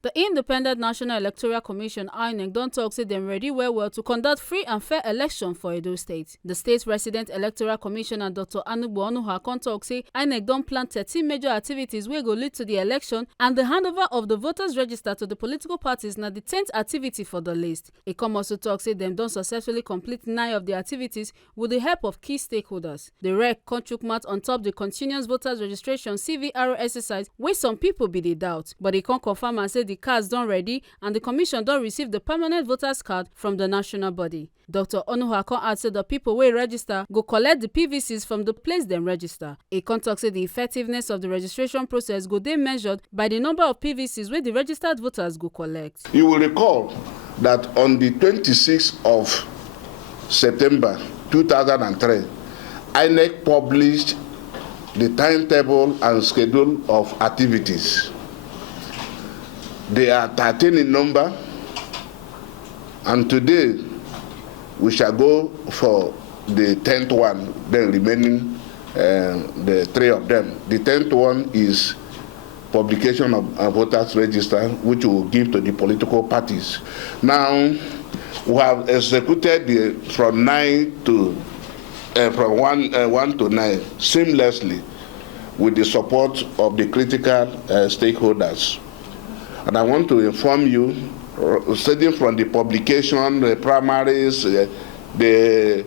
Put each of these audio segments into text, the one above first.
The Independent National Electoral Commission (INEC) don tok say dem ready well to conduct free and fair election for Edo State. The state resident electoral commissioner Dr. Anugbum Onuoha con tok say INEC don plan 13 major activities wey go lead to the election, and the handover of the voters register to the political parties na the 10th activity for the list. E come also tok say dem don successfully complete 9 of the activities with the help of key stakeholders. The REC con chook mouth on top the continuous voters registration (CVR) exercise wey some pipo bin dey doubt, but e con confirm am say the cards don ready and the commission don receive the permanent voters card from the national body. Dr. Onuoha con add say the pipo wey register go collect the PVCs from the place dem register. E con tok say the effectiveness of the registration process go dey measured by the number of PVCs wey the registered voters go collect. You will recall that on the 26th of September 2003, INEC published the timetable and schedule of activities. They are 13 in number, and today we shall go for the 10th one, then remaining the 3 of them. The 10th one is publication of a voters register, which we will give to the political parties. Now, we have executed from 1 to 9 seamlessly with the support of the critical stakeholders. And I want to inform you, starting from the publication, the primaries, the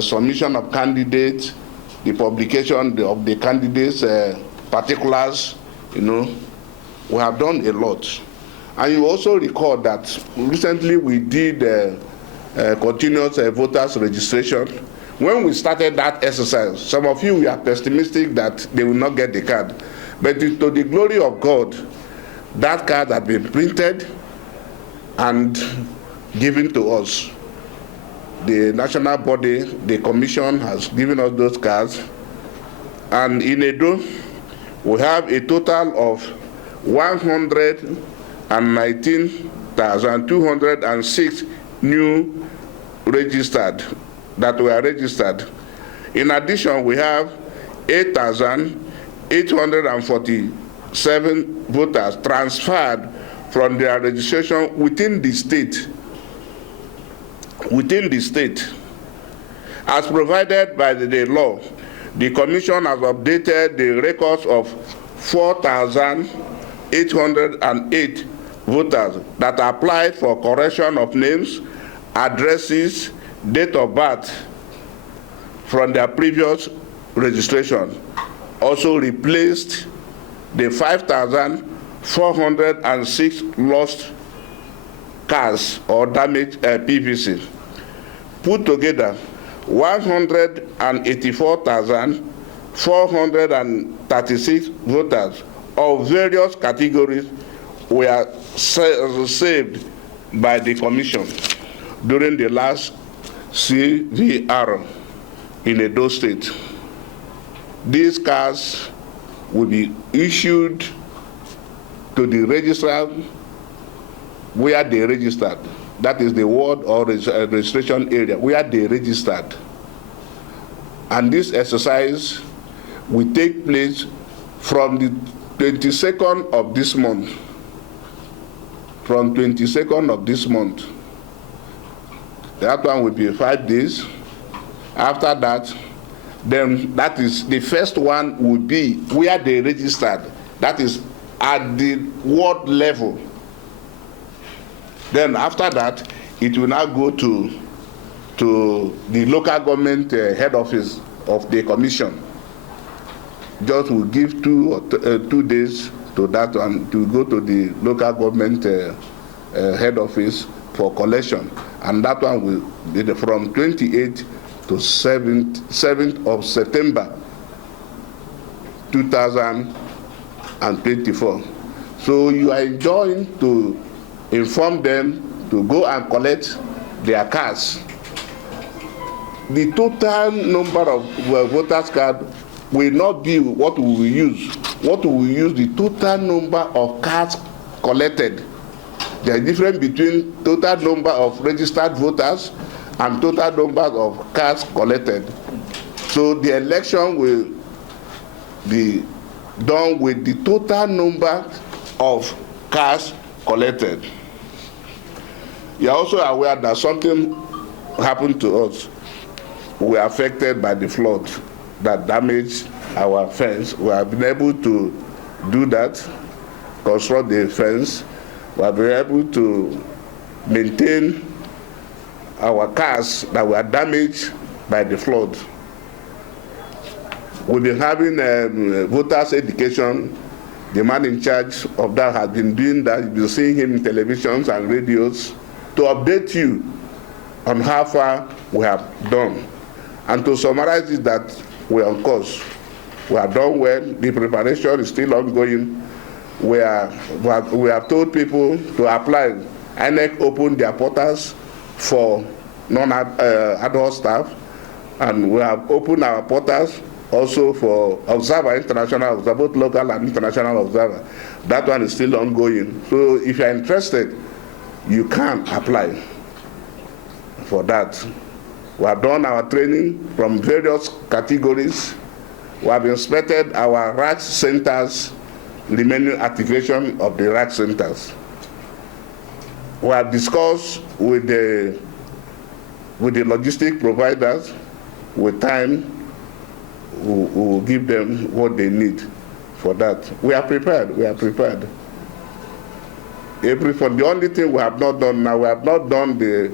submission of candidates, the publication of the candidates' particulars, we have done a lot. And you also recall that recently we did continuous voters registration. When we started that exercise, some of you were pessimistic that they will not get the card. But to the glory of God, that card had been printed and given to us. The national body, the commission, has given us those cards. And in Edo, we have a total of 119,206 new registered that were registered. In addition, we have 8,847 voters transferred from their registration within the state. As provided by the law, the Commission has updated the records of 4,808 voters that applied for correction of names, addresses, date of birth from their previous registration. Also replaced the 5,406 lost cars or damaged PVC. Put together, 184,436 voters of various categories were saved by the Commission during the last CVR in Edo State. These cards will be issued to the registrar where they registered. That is the ward or registration area where they registered. And this exercise will take place from the 22nd of this month. From 22nd of this month. That one will be 5 days. After that, then that is the first one will be where they registered. That is at the ward level. Then after that, it will now go to the local government head office of the commission. Just will give 2 days to that one to go to the local government head office for collection, and that one will be from 28th to 7th of September 2024. So you are enjoined to inform them to go and collect their cards. The total number of voters cards will not be what we will use. What we will use the total number of cards collected. There is a difference between total number of registered voters and total number of cards collected. So the election will be done with the total number of cards collected. You are also aware that something happened to us. We are affected by the flood that damaged our fence. We have been able to do that, construct the fence. We have been able to maintain our cars that were damaged by the flood. We've been having voters education. The man in charge of that has been doing that. You've been seeing him in televisions and radios to update you on how far we have done. And to summarize it, that we're on course. We have done well. The preparation is still ongoing. We have told people to apply. INEC opened their portals for non-ad hoc staff, and we have opened our portals also for international observer, both local and international observer. That one is still ongoing. So if you're interested, you can apply for that. We have done our training from various categories. We have inspected our RAC centers, remaining activation of the RAC centers. We have discussed with the logistic providers. With time, we will give them what they need for that. We are prepared. We are prepared. The only thing we have not done now, we have not done the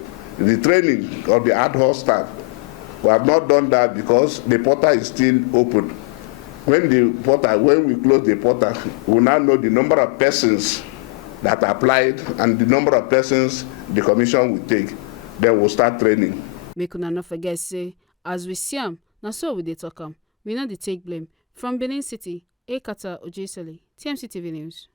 training of the ad hoc staff. We have not done that because the portal is still open. When we close the portal, we will now know the number of persons that applied and the number of persons the commission will take. Then we'll start training. Make una not forget, say, as we see am, na so we dey talk am. We no dey take blame. From Benin City, Ekata Ojesele, TMC TV News.